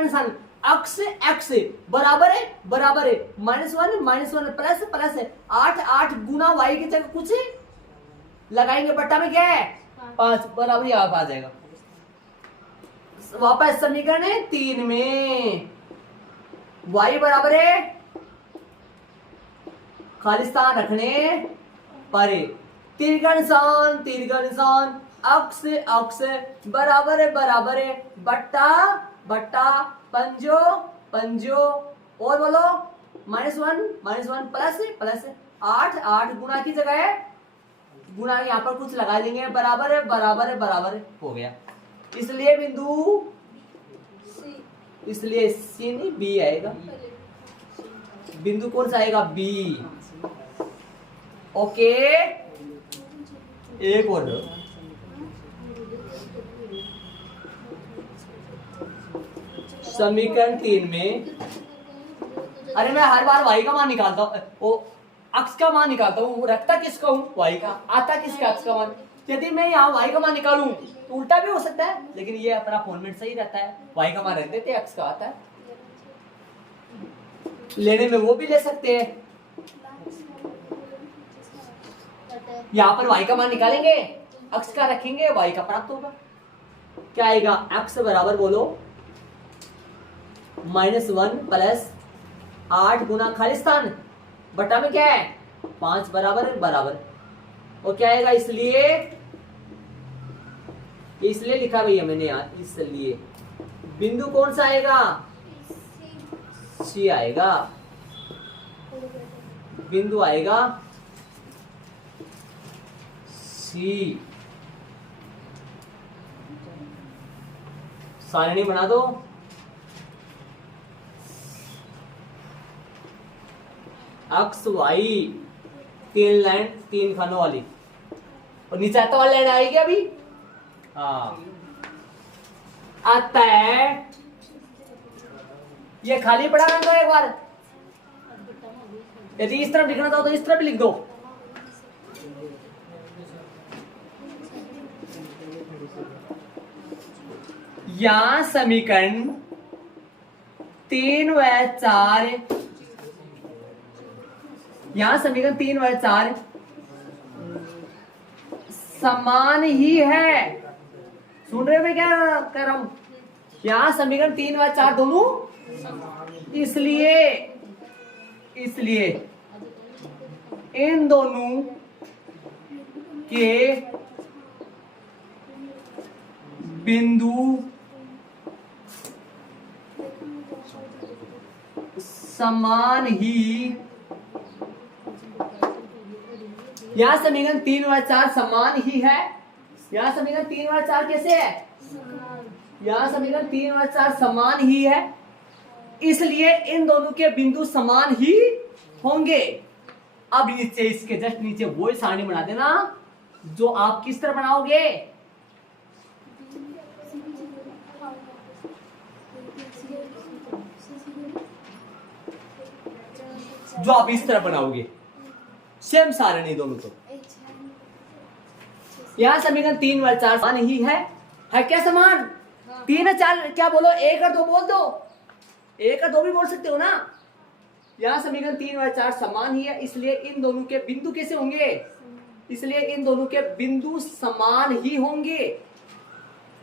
निशान। अक्ष x बराबर है -1 प्लस है 8 गुना y की जगह कुछ लगाएंगे, बट्टा में क्या है? 5 बराबर यहाँ आ जाएगा। वापस समीकरण 3 में y बराबर है खाली स्थान रखने पर तीर का निशान अक्ष बराबर है बट्टा पंजो और बोलो -1 प्लस 8 गुना की जगह है गुना, यहाँ पर कुछ लगा देंगे, बराबर है हो गया। इसलिए बिंदु, इसलिए सी नहीं बी आएगा। बिंदु कौन सा आएगा? बी। ओके, एक और समीकरण 3 में, अरे मैं हर बार y का मान निकालता हूँ, वो अक्ष का मान निकालता हूँ, रखता किसका हूँ? y का, आता किसका? अक्ष का मान। यदि मैं यहाँ y का मान निकालूं तो उल्टा भी हो सकता है, लेकिन ये अपना फॉर्मेट सही रहता है, y का मान रख देते, अक्ष का आता है। लेने में वो भी ले सकते हैं। यहाँ पर y का मान निकालेंगे, अक्ष का रखेंगे, y का प्राप्त होगा। क्या आएगा? अक्ष बराबर बोलो -1 प्लस 8 गुना खाली स्थान बटा में क्या है? 5 बराबर। और क्या आएगा? इसलिए लिखा भैया मैंने यार, इसलिए बिंदु कौन सा आएगा? सी आएगा। बिंदु आएगा सी। सारणी बना दो। अक्ष वाई 3 लाइन 3 खानों वाली, और नीचे आता वाली लाइन आएगी अभी। हाँ, आता है। ये खाली पड़ा रंग दो एक बार। यदि इस तरफ लिखना था तो इस तरफ भी लिख दो। यहां समीकरण 3 व 4, यहां समीकरण 3 व 4 समान ही है। सुन रहे हो मैं क्या कर रहा हूं? यहां समीकरण 3 व 4 दोनों, इसलिए इन दोनों के बिंदु समान ही, यहां समीकरण 3 व 4 समान ही है। यहां समीकरण 3 व 4 कैसे है? यहां समीकरण 3 व 4 समान ही है, इसलिए इन दोनों के बिंदु समान ही होंगे। अब नीचे, इसके जस्ट नीचे वो सारणी बना देना जो आप किस तरह बनाओगे? जो आप इस तरह बनाओगे, सेम सारणी दोनों। तो यहां समीकरण 3 व 4 समान ही है क्या समान? 3 और 4 क्या बोलो? 1 और 2 बोल दो, 1 और 2 भी बोल सकते हो ना। यहां समीकरण 3 व 4 समान ही है, इसलिए इन दोनों के बिंदु कैसे होंगे? इसलिए इन दोनों के बिंदु समान ही होंगे।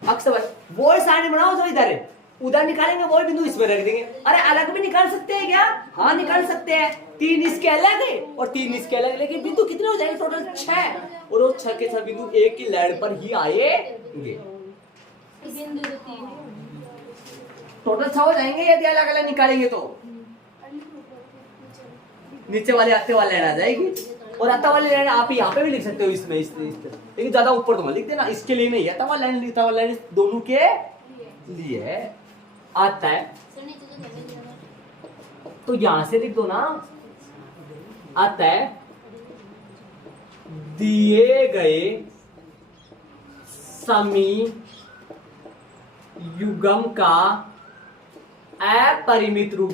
अक्सर वो सारणी बनाओ जो इधर उधर निकालेंगे, वो बिंदु इसमें रख देंगे। अरे अलग भी निकाल सकते हैं क्या? हाँ निकाल सकते हैं। 3 इसके अलग है और 3 इसके अलग, लेकिन बिंदु कितने हो जाएंगे? टोटल 6, और वो 6 के 6 बिंदु एक ही लाइन पर ही आएंगे। टोटल 6 हो जाएंगे यदि अलग अलग निकालेंगे तो। नीचे वाले आते वाली लाइन आ जाएगी, और आता वाली लाइन आप यहाँ पे भी लिख सकते हो, इसमें लेकिन ज्यादा ऊपर तो मत लिख देना, इसके लिए नहीं है। आता वाला लाइन दोनों के लिए है। आता है तो यहां से लिख दो ना। आता है दिए गए समीयुग्म का अपरिमित रूप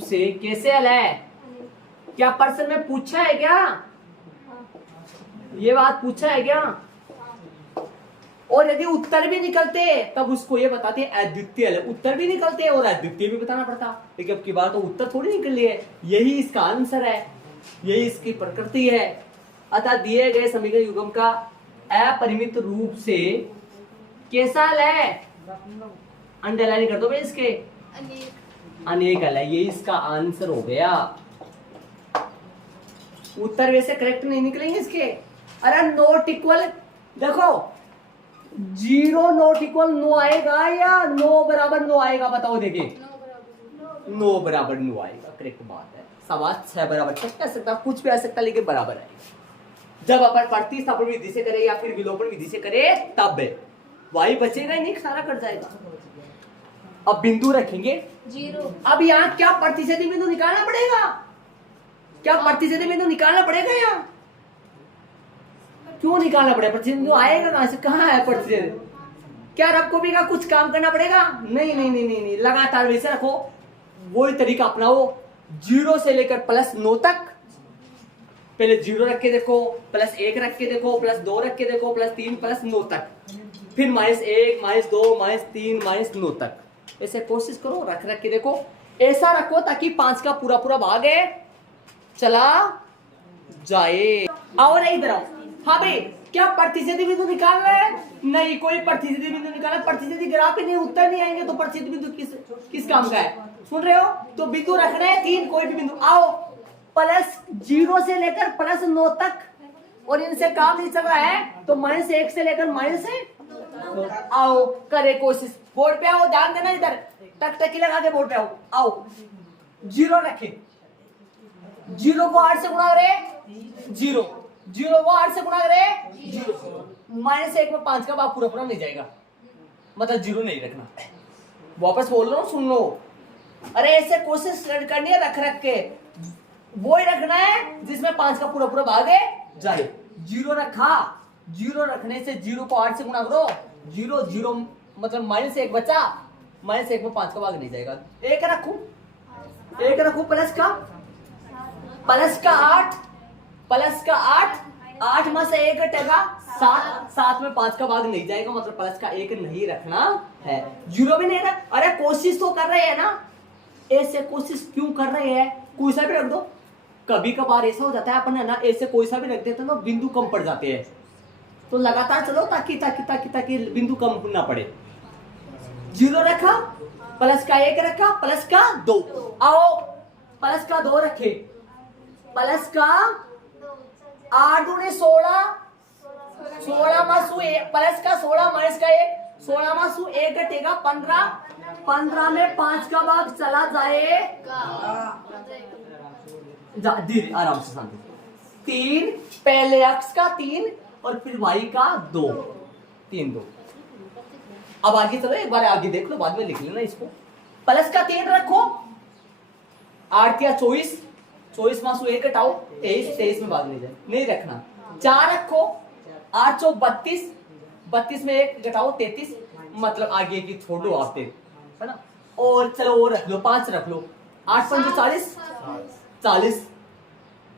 से कैसे हल है? क्या प्रश्न में पूछा है क्या? ये बात पूछा है क्या? और यदि उत्तर भी निकलते तब उसको ये बताते अद्वितीय है। उत्तर भी निकलते और अद्वितीय भी बताना पड़ता, लेकिन अब की बात तो उत्तर थोड़ी निकली है। यही इसका आंसर है, यही इसकी प्रकृति है। अतः दिए गए समीकरण युग्म का अपरिमित रूप से कैसा हल है? अंडरलाइन कर दो भाई इसके, अनेक हल है। ये इसका आंसर हो गया। उत्तर वैसे करेक्ट नहीं निकलेंगे इसके। अरे नॉट इक्वल, देखो जीरो नॉट इक्वल नो आएगा या नो बराबर नो आएगा? बताओ देखिए, नो बराबर नो आएगा, करेक्ट बात है। सवाल 6 बराबर 6 कह सकता, कुछ भी आ सकता, लेकिन बराबर आएगा। जब अपन प्रतिस्थापन विधि से करें या फिर विलोपन विधि से करें तब वाई बचेगा ही नहीं, सारा कट जाएगा। अब बिंदु रखेंगे जीरो। अब यहाँ क्या प्रतिशत बिंदु निकालना पड़ेगा? क्या प्रतिशत बिंदु निकालना पड़ेगा यहाँ? क्यों निकालना पड़ेगा? प्रतिशत बिंदु आएगा कहां से? कहाँ है प्रतिशत? क्या रब भी का कुछ काम करना पड़ेगा? नहीं नहीं नहीं नहीं, नहीं। लगातार वैसे रखो, वही तरीका अपनाओ, 0 से लेकर +9 तक। पहले 0 रख के देखो, +1 रख के देखो, +2 रख के देखो, +3 +9 तक, फिर -1 -2 -3 -9 तक। ऐसे कोशिश करो, रख रख के देखो, ऐसा रखो ताकि 5 का पूरा पूरा भाग है चला जाए। और इधर आओ, हाँ भाई, क्या प्रतिशत बिंदु निकालना है? नहीं, कोई प्रतिशत बिंदु निकालना, प्रतिशत ग्राफ ही नहीं, उत्तर नहीं आएंगे तो प्रतिशत बिंदु किस काम का है? सुन रहे हो? तो बिंदु रखना है 3, कोई भी बिंदु। आओ, +0 से लेकर +9 तक, और इनसे काम नहीं चल रहा है तो -1 से लेकर आओ, करे कोशिश। बोर्ड पे आओ, ध्यान देना, इधर टकटकी लगा के बोर्ड पे आओ। 0 रखे, 0 को 8 से गुणा करे 0, 0 को 8 से गुणा करे 0, -1 में 5 का भाग पूरा पूरा नहीं जाएगा, मतलब 0 नहीं रखना। वापस बोल रहा हूँ, सुन लो। अरे ऐसे कोशिश करनी है, रख रख के वो ही रखना है जिसमें 5 का पूरा पूरा भाग है जाए। 0 रखा, 0 रखने से 0 को 8 से गुणा करो, 0 0 मतलब -1 बचा, -1 में 5 का भाग नहीं जाएगा। 1 रखू, 1 रखू, प्लस का 8 8 में से 1 घटेगा 7, 7 में 5 का भाग नहीं जाएगा, मतलब +1 नहीं रखना है। 0 भी नहीं रख, अरे कोशिश तो कर रहे हैं ना, ऐसे कोशिश क्यों कर रहे हैं? कोई सा भी रख दो। कभी कभार ऐसा हो जाता है अपन है ना, ऐसे कोई सा भी रख देते हैं ना, बिंदु कम पड़ जाते हैं, तो लगातार चलो ताकि ताकि ताकि ताकि बिंदु कम ना पड़े। 0 रखा, +1 रखा, +2, आओ +2 रखे, +8 दूनी 16, 16 मासू 1, +16 -1, 16 मासू 1 घटेगा 15, 15 में 5 का भाग चला जाएगा। धीरे आराम से शांति। 3, पहले x का 3 और फिर y का 2, 3 2। अब आगे चलो, एक बार आगे देख लो, बाद में लिख लेना इसको। +3 रखो, 8 या 24, 24 मासू 1 घटाओ 23, 23 में भाग नहीं जाए, नहीं रखना। 4 रखो, 8 चौक 32, 32 में 1 घटाओ 33, मतलब आगे की छोड़ो आप, है ना। और चलो वो रख लो, 5 रख लो, 8 5 40, 40,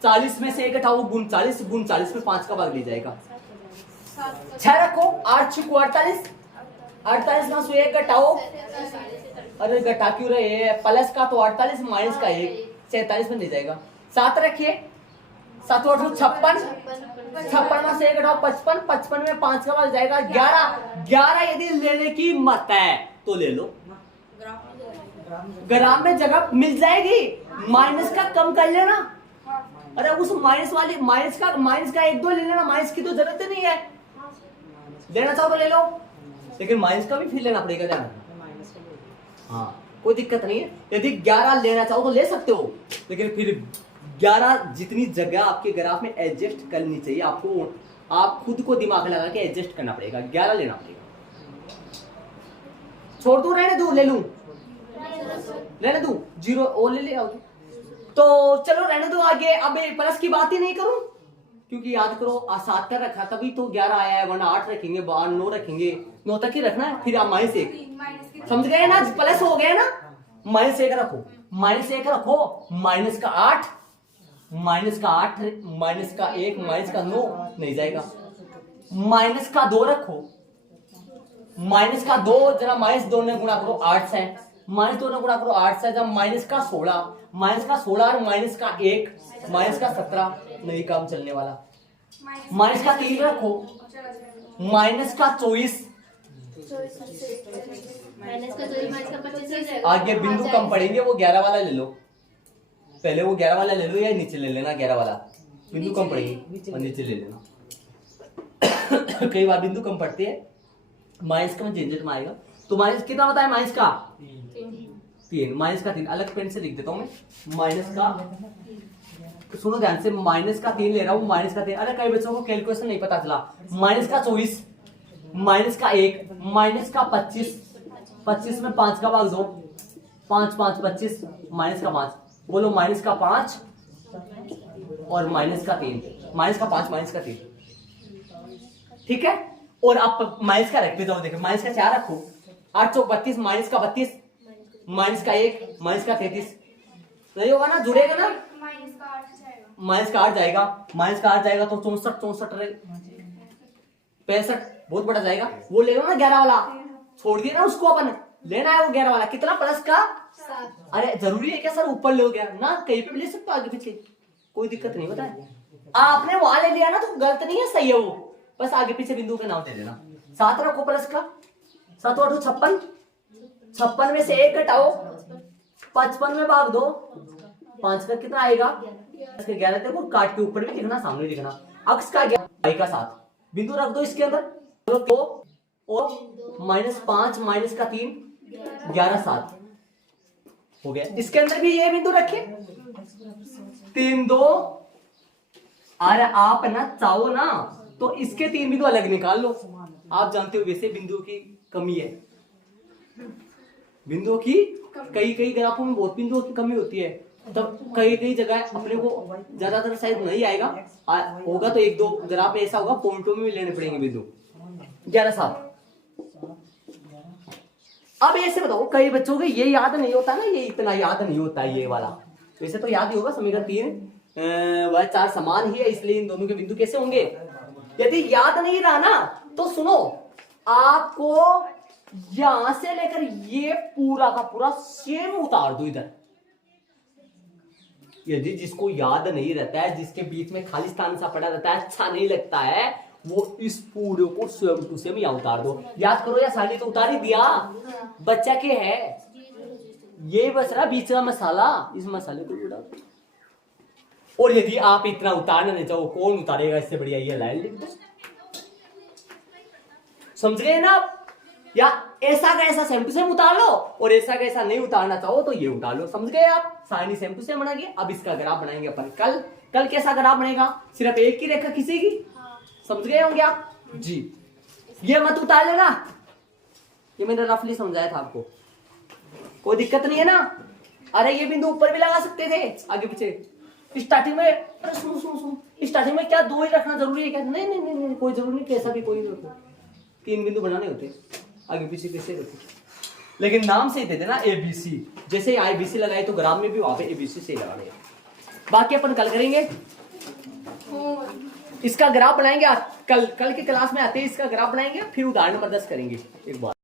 40 में से 1 घटाओ 39, 39 में 5 का भाग नहीं जाएगा। 6 रखो, 8 6 48, 48 में से 1 घटाओ, अरे घटा क्यों रहे हैं? प्लस का तो 48, माइनस का 1, 47 में नहीं जाएगा। 7 रखिए, 7 8 56, 56 में से 1 घटाओ 55, 55 में 5 का भाग जाएगा 11, 11 यदि लेने की मत है तो ले लो, ग्राम में जगह मिल जाएगी, माइनस का कम कर लेना। अरे उस माइनस वाली माइनस का 1 2 ले लेना, माइनस की तो जरूरत ही नहीं है, लेना चाहो तो ले लो, लेकिन माइनस का भी फिर लेना पड़ेगा, ध्यान। हाँ, कोई दिक्कत नहीं है, यदि 11 लेना चाहो तो ले सकते हो, लेकिन फिर 11 जितनी जगह आपके ग्राफ में एडजस्ट करनी चाहिए आपको, आप खुद को दिमाग लगा के एडजस्ट करना पड़ेगा, 11 लेना पड़ेगा। छोड़ दू, रहने दू, ले लू, रहने दू, 0 और ले आओ तो चलो रहने दो आगे। अब प्लस की बात ही नहीं करूं, क्योंकि याद करो 7 का रखा तभी तो 11 आया है, वरना 8 रखेंगे, 9 रखेंगे, 9 तक ही रखना है। फिर आप -1 समझ गए ना, प्लस हो गया ना, -1 रखो, -1 रखो, माइनस का 8, माइनस का 1, माइनस का 9 नहीं जाएगा। माइनस का 2 रखो, माइनस का 2 जरा -2 ने गुणा करो 8 से, -2 ने गुणा करो 8 से, जब माइनस का 16 और माइनस का 1, माइनस का 17 नहीं काम चलने वाला। माइनस का 3 रखो, माइनस का 24, आगे बिंदु कम पड़ेंगे, वो 11 वाला ले लो, पहले वो 11 वाला ले लो या नीचे ले लेना, 11 वाला बिंदु कम पड़ेगी और नीचे ले लेना। कई बार बिंदु कम पड़ते हैं माइनस का झंझट में आएगा। तो माइनस कितना बताया माइनस का 3, माइनस का 3 अलग पेन से लिख देता हूं मैं। माइनस का सुनो ध्यान से, माइनस का 3 ले रहा हूं, माइनस का 3। अरे कई बच्चों को कैलकुलेशन नहीं पता चला। माइनस का 24, माइनस का 1, माइनस का 25, 25 में 5 का भाग 2, 5 5 25, माइनस का 5। बोलो माइनस का 5 और माइनस का 3, माइनस का 5 माइनस का 3, ठीक है। और आप माइनस का रखते जाओ, देखो माइनस का 4 रखो, 8 चौक 32, माइनस का 32, माइनस का 1, माइनस का 33, नहीं होगा ना, जुड़ेगा ना, माइनस का 8 जाएगा। माइनस का 8 जाएगा, माइनस का 8 जाएगा तो 64 64 65 बहुत बड़ा जाएगा। वो ले लो ना 11 वाला, छोड़ दिया ना उसको, अपन लेना है वो 11 वाला। कितना प्लस का 7। अरे जरूरी है क्या सर ऊपर ले गया ना, कहीं पे भी ले सकते हो, आगे पीछे कोई दिक्कत नहीं होता है। आपने वहां ले लिया ना तो गलत नहीं है, सही है वो, बस आगे पीछे बिंदु के नाम दे देना। 7 रखो प्लस का, 7 8 56, 56 में से 1 घटाओ, 55 में भाग दो, 5 का कितना आएगा 11। देखो काट के ऊपर भी लिखना, सामने लिखना। अक्ष का 11 का 7 बिंदु रख दो इसके अंदर, तो और -5 माइनस का 3 11 7 हो गया। इसके अंदर भी ये बिंदु रखे 3 2। अरे आप ना चाहो ना तो इसके 3 बिंदु अलग निकाल लो। आप जानते हो वैसे बिंदुओं की कमी है, बिंदुओं की कई ग्राफों में बहुत बिंदुओं की कमी होती है। तब कई जगह अपने को ज्यादातर शायद नहीं आएगा, होगा तो 1 2 ग्राफ ऐसा होगा पॉइंटों में भी लेने पड़ेंगे बिंदु। 11 7। अब ऐसे बताओ, कई बच्चों को ये याद नहीं होता ना, ये इतना याद नहीं होता ये वाला। वैसे तो याद ही होगा, समीकरण 3 व 4 समान ही है, इसलिए इन दोनों के बिंदु कैसे होंगे। यदि याद नहीं रहा ना तो सुनो, आपको यहां से लेकर ये पूरा का पूरा सेम उतार दो इधर। यदि जिसको याद नहीं रहता है, जिसके बीच में खाली स्थान सा पड़ा रहता है, अच्छा नहीं लगता है, वो इस पूरे को सेम टू सेम यहाँ उतार दो। याद करो या साली तो उतार ही दिया, बच्चा के है ये बस रहा बीच का मसाला, इस मसाले को उड़ा दो। और यदि आप इतना उतारना नहीं चाहो, कौन उतारेगा, इससे बढ़िया ये लाइन लिख दो। समझ गए ना आप? या ऐसा का ऐसा सेम टू सेम उतार लो, और ऐसा का ऐसा नहीं उतारना चाहो तो ये उतार लो। समझ गए आप? साइनी सेम टू सेम बना गया। अब इसका ग्राफ बनाएंगे अपन कल कैसा ग्राफ बनेगा, सिर्फ एक ही रेखा खींचेगी। समझ गए होंगे आप जी। ये मत उतार लेना, ये मैंने रफली समझाया था आपको, कोई दिक्कत नहीं है ना। अरे ये बिंदु ऊपर भी लगा सकते थे, आगे पीछे स्टार्टिंग में। अरे सुनो स्टार्टिंग में क्या 2 ही रखना जरूरी है क्या? नहीं कोई जरूरी नहीं, कैसा भी कोई 3 बिंदु बनाने होते, आगे पीछे कैसे होते, लेकिन नाम से ही दे देना ABC। जैसे IBC लगाए तो ग्राम में भी वहां पे ABC से लगा देगा। बाकी अपन कल करेंगे, इसका ग्राफ बनाएंगे। कल की क्लास में आते हैं, इसका ग्राफ बनाएंगे, फिर उदाहरण नंबर 10 करेंगे एक बार।